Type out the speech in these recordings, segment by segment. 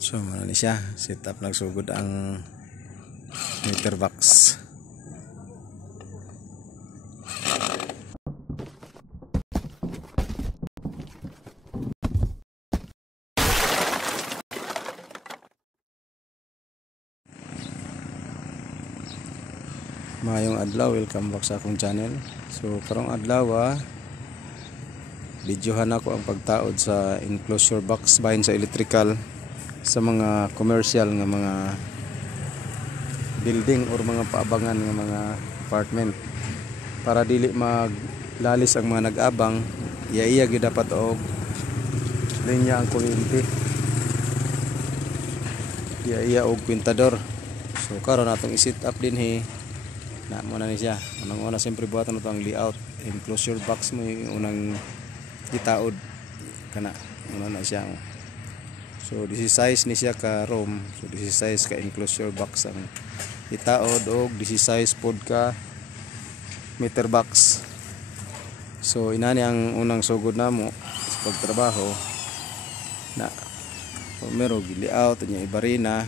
So mana ni siya, set up nagsugod ang meter box. Mayong adlaw, welcome back sa akong channel. So karong adlaw videohan ako ang pagtaod sa enclosure box bahin sa electrical sa mga commercial nga mga building or mga paabangan nga mga apartment, para dili maglalis ang mga nag-abang. Iya gyud dapat og linya ang kuryente, iya og kwintador. So karon natong i-set up din na muna ni siya. Unang-una siyempre buhatan ito ang layout. Enclosure box mo yung unang itaod kana muna na siya. So this is size ni siya ka room. So this is size ka enclosure box ang itaod, og this is size pod ka meter box. So inani ang unang sugod namo sa pagtrabaho na meron layout nya ibarina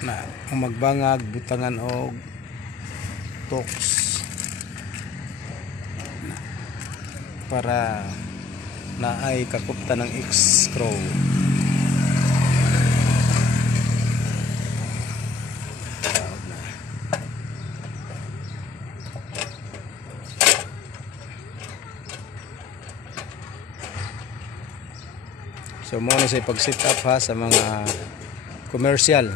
na ang magbangag butangan og tox para naay kakupta ng X-screw. So muna sa pag-set up sa mga commercial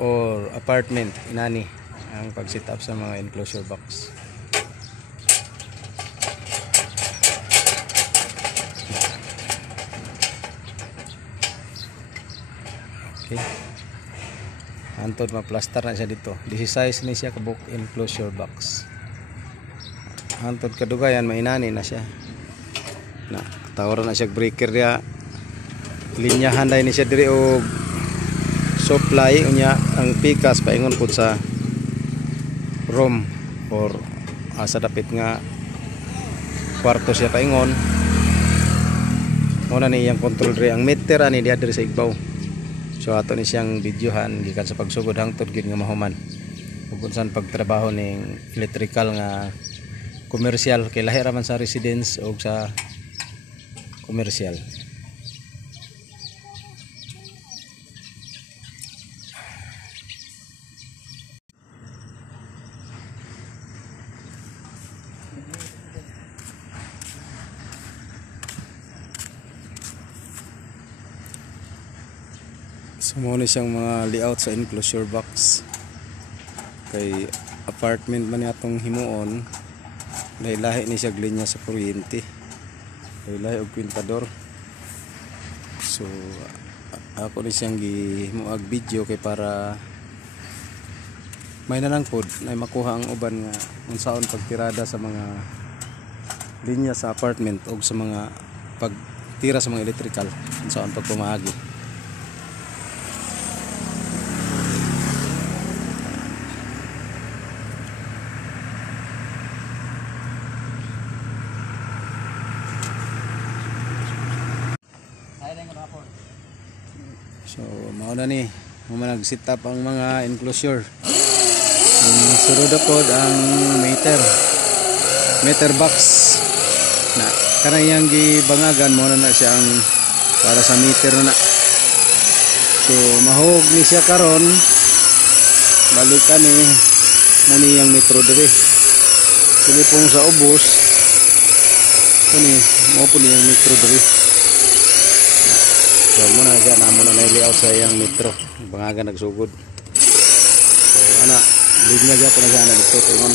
or apartment, inani ang pag-set up sa mga enclosure box. Okay, antod ma-plaster na siya dito. This is size ni siya kabuk enclosure box. Antod kadugayan mainani na siya na tawaran na siya breaker dia, linyahan dai ni siya diri og supply unya ang pikas paingon pud sa room or asa dapit nga kwarto siya paingon. Muna ni yang control diri ang meter ani diha diri sa igbaw. So ato ni siyang videohan gikan sa pagsugod hangtod gid nga mahuman ug unsan pagtrabaho ning electrical nga commercial, kay lahi ra man sa residence o sa commercial. So muna siyang mga layout sa enclosure box. Kay apartment man atong himuon, lahi-lahi ni siya linya sa kuryente, lahi-lahi og kwintador. So ako ni siyang gimuag video kay para may nalang pod na makuha ang uban nga unsaon pagtirada sa mga linya sa apartment o sa mga pagtira sa mga electrical, unsaon pagpamaagi. So mao na ni nag-set up ang mga enclosure. Ang sunod pod ang meter box na kanang gibangagan mo na siya ang para sa meter na. So mahog ni siya karon, balikan ni muni yang metro diri pilipong sa ubos kuni mo po niyang metro diri. So muna siya namo na layout sa yang metro bangagan nagsugod. So ana linya gyud na siya na dito tingon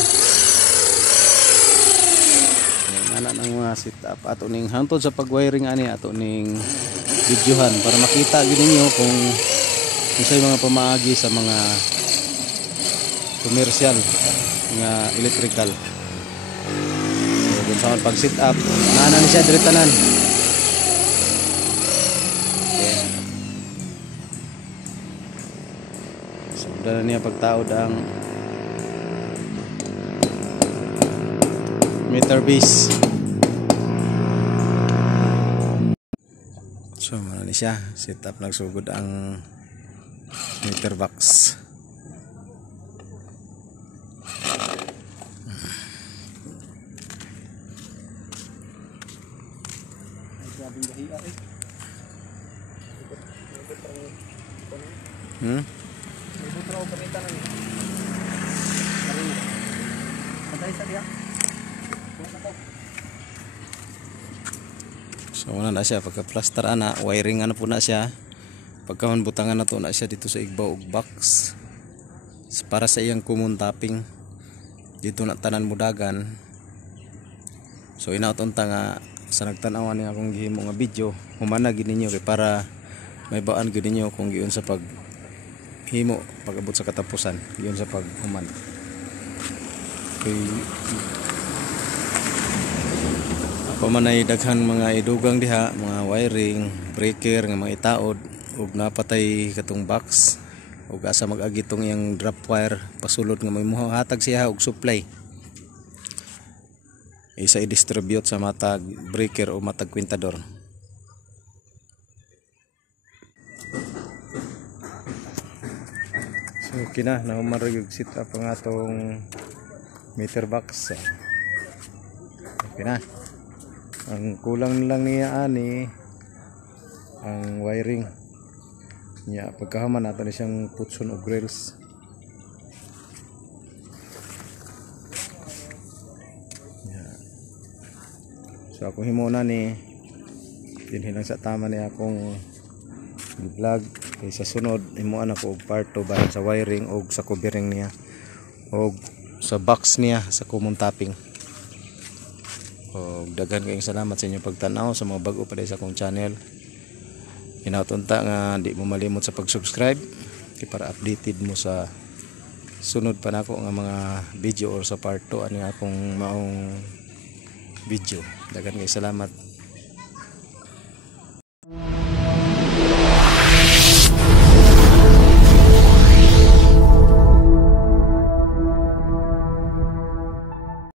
ana nang mga set up ato ning hangtod sa pag-wiring ani ato ning videohan para makita gyud ninyo kung unsay mga pamaagi sa mga commercial nga electrical. So kung saan pag set up ana ni siya diri tanan. Sudah niya pagtaod ang meter base. So mana ni siya, setup nagsugod ang meter box. So una na siya pagka-plaster ana, wiring ana po na siya. Pagkaman butangan na to na siya dito sa igbaw og box. Para sa iyang common tapping. Dito na tanan mudagan. So inaot unta nga sa nagtan-aw ni akong gihimo nga video, humana gid ninyo kay para may baan gid ninyo kung giun sa pag himo pag-abot sa katapusan, giun sa paghuman. Okay. Ako man ay daghan mga idugang diha, mga wiring, breaker nga mga itaod ug napatay katong box ug asa mag-agi tong iyang drop wire pasulod nga may mohatag siya og supply. Isa i-distribute sa matag breaker o matag kwintador. So okay na, naumarag set up ang atong meter box. Okay na. Ang kulang lang niya ani ang wiring niya. Pagkahaman nato ni siyang putson o grills. So ako himo na ni dinhi lang sa tama ni akong vlog kay sa sunod himuan ako og part 2 bahin sa wiring og sa covering niya og sa box niya sa common tapping. Og daghan kayong salamat sa inyong pagtanaw sa mga bag-o pa sa akong channel. Hinautunta nga di mo malimot sa pag-subscribe kay para updated mo sa sunod pa nako nga mga video or sa part 2 ani akong maong video. Daghan kayong salamat.